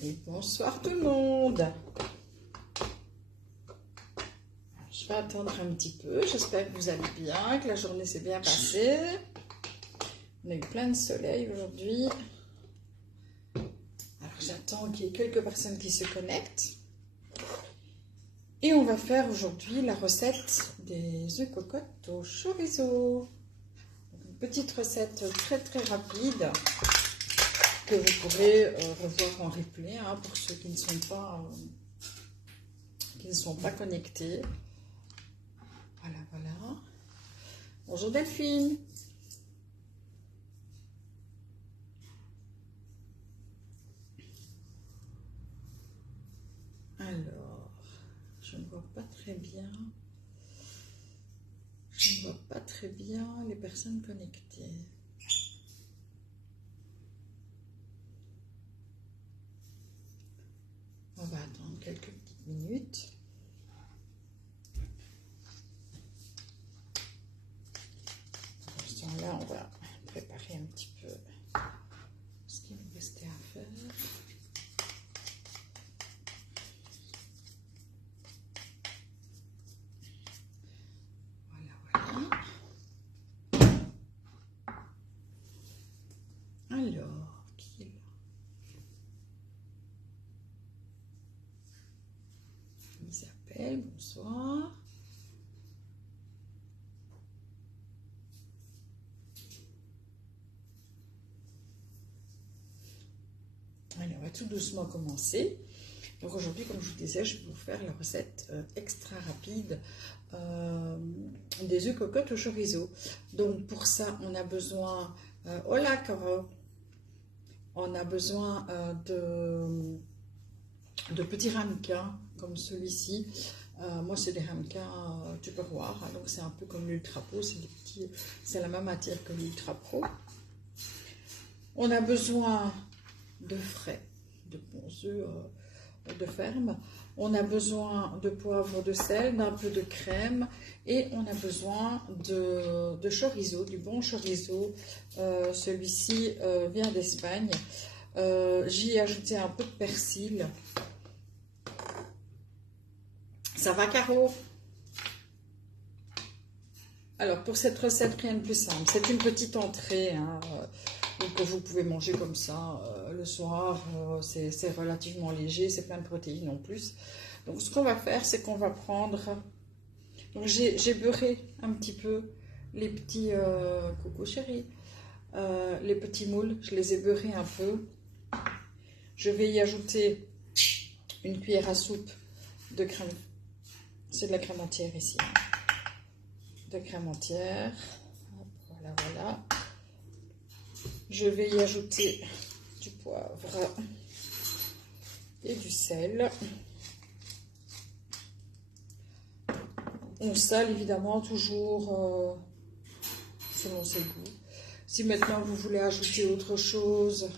Et bonsoir tout le monde. Je vais attendre un petit peu. J'espère que vous allez bien, que la journée s'est bien passée. On a eu plein de soleil aujourd'hui. Alors j'attends qu'il y ait quelques personnes qui se connectent. Et on va faire aujourd'hui la recette des œufs cocottes au chorizo. Une petite recette très très rapide que vous pourrez revoir en replay pour ceux qui ne sont pas connectés. Voilà, voilà. Bonjour Delphine. Alors, je ne vois pas très bien. Je ne vois pas très bien les personnes connectées. On va attendre quelques petites minutes. Pendant ce temps-là, on va préparer un petit peu ce qu'il nous restait à faire. Voilà, voilà. Alors, qui est là? Isabelle, bonsoir. Allez, on va tout doucement commencer. Donc aujourd'hui, comme je vous disais, je vais vous faire la recette extra rapide des œufs cocottes au chorizo. Donc pour ça, on a besoin, hola Caro, on a besoin de petits ramequins comme celui-ci. Moi, c'est des ramequins Tupperware, donc c'est un peu comme l'Ultra Pro, c'est la même matière que l'Ultra Pro. On a besoin de frais, de bons œufs de ferme. On a besoin de poivre, de sel, d'un peu de crème et on a besoin de chorizo, du bon chorizo. Celui-ci vient d'Espagne. J'y ai ajouté un peu de persil. Ça va, Caro? Alors, pour cette recette, rien de plus simple. C'est une petite entrée que vous pouvez manger comme ça le soir. C'est relativement léger, c'est plein de protéines en plus. Donc, ce qu'on va faire, c'est qu'on va prendre... Donc, j'ai beurré un petit peu les petits... coucou chérie. Les petits moules, je les ai beurrés un peu. Je vais y ajouter une cuillère à soupe de crème. C'est de la crème entière ici. De crème entière. Voilà, voilà. Je vais y ajouter du poivre et du sel. On sale évidemment toujours selon ses goûts. Si maintenant vous voulez ajouter autre chose.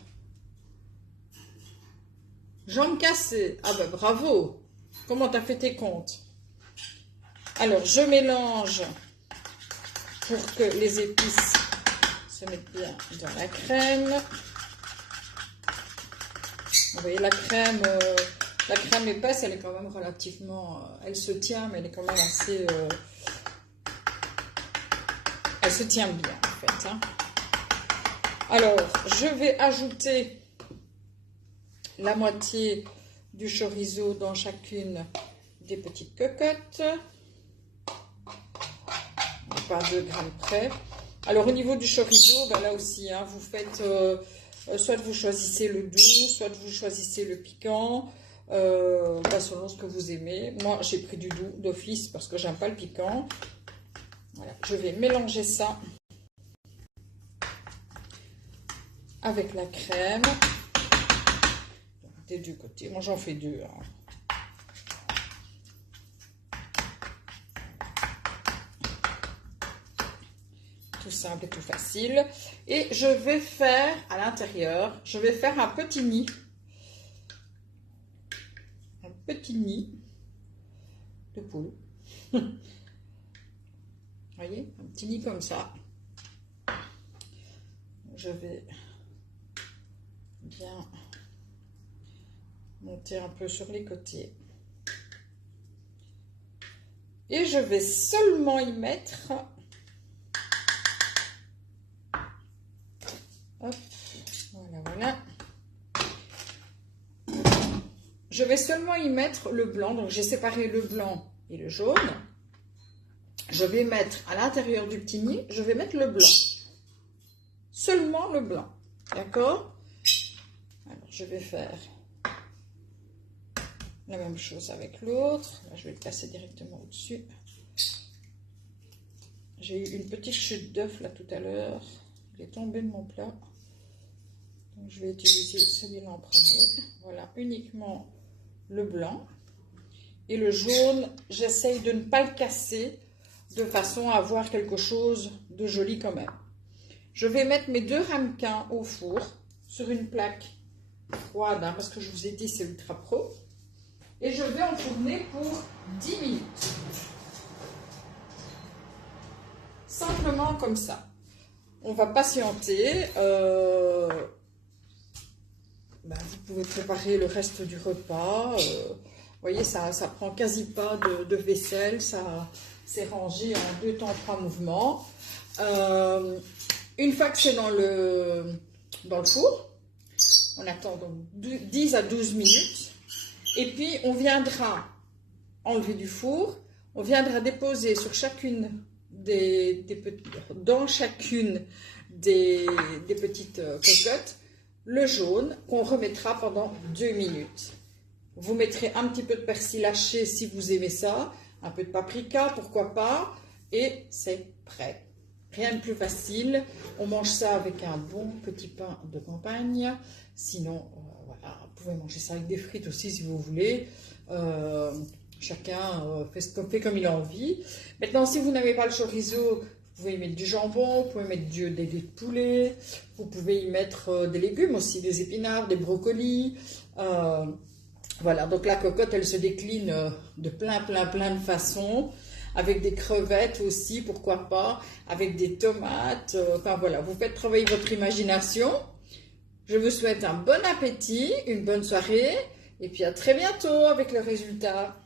Jambes cassées. Ah ben bravo. Comment t'as fait tes comptes? Alors je mélange pour que les épices se mettent bien dans la crème. Vous voyez la crème épaisse, elle est quand même relativement, elle se tient, mais elle est quand même assez, elle se tient bien en fait. Alors je vais ajouter la moitié du chorizo dans chacune des petites cocottes. Pas 2 grammes près. Alors au niveau du chorizo, ben là aussi, vous faites, soit vous choisissez le doux, soit vous choisissez le piquant, selon ce que vous aimez. Moi j'ai pris du doux d'office parce que j'aime pas le piquant. Voilà. Je vais mélanger ça avec la crème des deux côtés. Moi j'en fais deux. Tout simple et tout facile. Et je vais faire à l'intérieur, je vais faire un petit nid. Un petit nid de poule. Vous voyez, un petit nid comme ça. Je vais bien monter un peu sur les côtés. Et je vais seulement y mettre, hop, voilà. Je vais seulement y mettre le blanc, donc j'ai séparé le blanc et le jaune. Je vais mettre à l'intérieur du petit nid, je vais mettre le blanc. Seulement le blanc, d'accord? Alors je vais faire la même chose avec l'autre. Là, je vais le placer directement au-dessus. J'ai eu une petite chute d'œuf là tout à l'heure. Il est tombé de mon plat. Donc, je vais utiliser celui-là en premier. Voilà, uniquement le blanc. Et le jaune, j'essaye de ne pas le casser de façon à avoir quelque chose de joli quand même. Je vais mettre mes 2 ramequins au four sur une plaque froide, hein, parce que je vous ai dit c'est ultra pro. Et je vais enfourner pour 10 minutes. Simplement comme ça. On va patienter. Vous pouvez préparer le reste du repas. Vous voyez, ça prend quasi pas de vaisselle. Ça c'est rangé en 2 temps 3 mouvements. Une fois que c'est dans le four, on attend donc 10 à 12 minutes. Et puis, on viendra enlever du four, on viendra déposer sur chacune dans chacune des petites cocottes le jaune qu'on remettra pendant 2 minutes. Vous mettrez un petit peu de persil haché si vous aimez ça, un peu de paprika, pourquoi pas, et c'est prêt. Rien de plus facile. On mange ça avec un bon petit pain de campagne. Sinon, voilà, vous pouvez manger ça avec des frites aussi si vous voulez. Chacun fait comme il a envie. Maintenant, si vous n'avez pas le chorizo, vous pouvez y mettre du jambon, vous pouvez mettre des dés de poulet, vous pouvez y mettre des légumes aussi, des épinards, des brocolis. Voilà, donc la cocotte, elle se décline de plein de façons. Avec des crevettes aussi, pourquoi pas, avec des tomates, enfin voilà, vous faites travailler votre imagination. Je vous souhaite un bon appétit, une bonne soirée, et puis à très bientôt avec le résultat.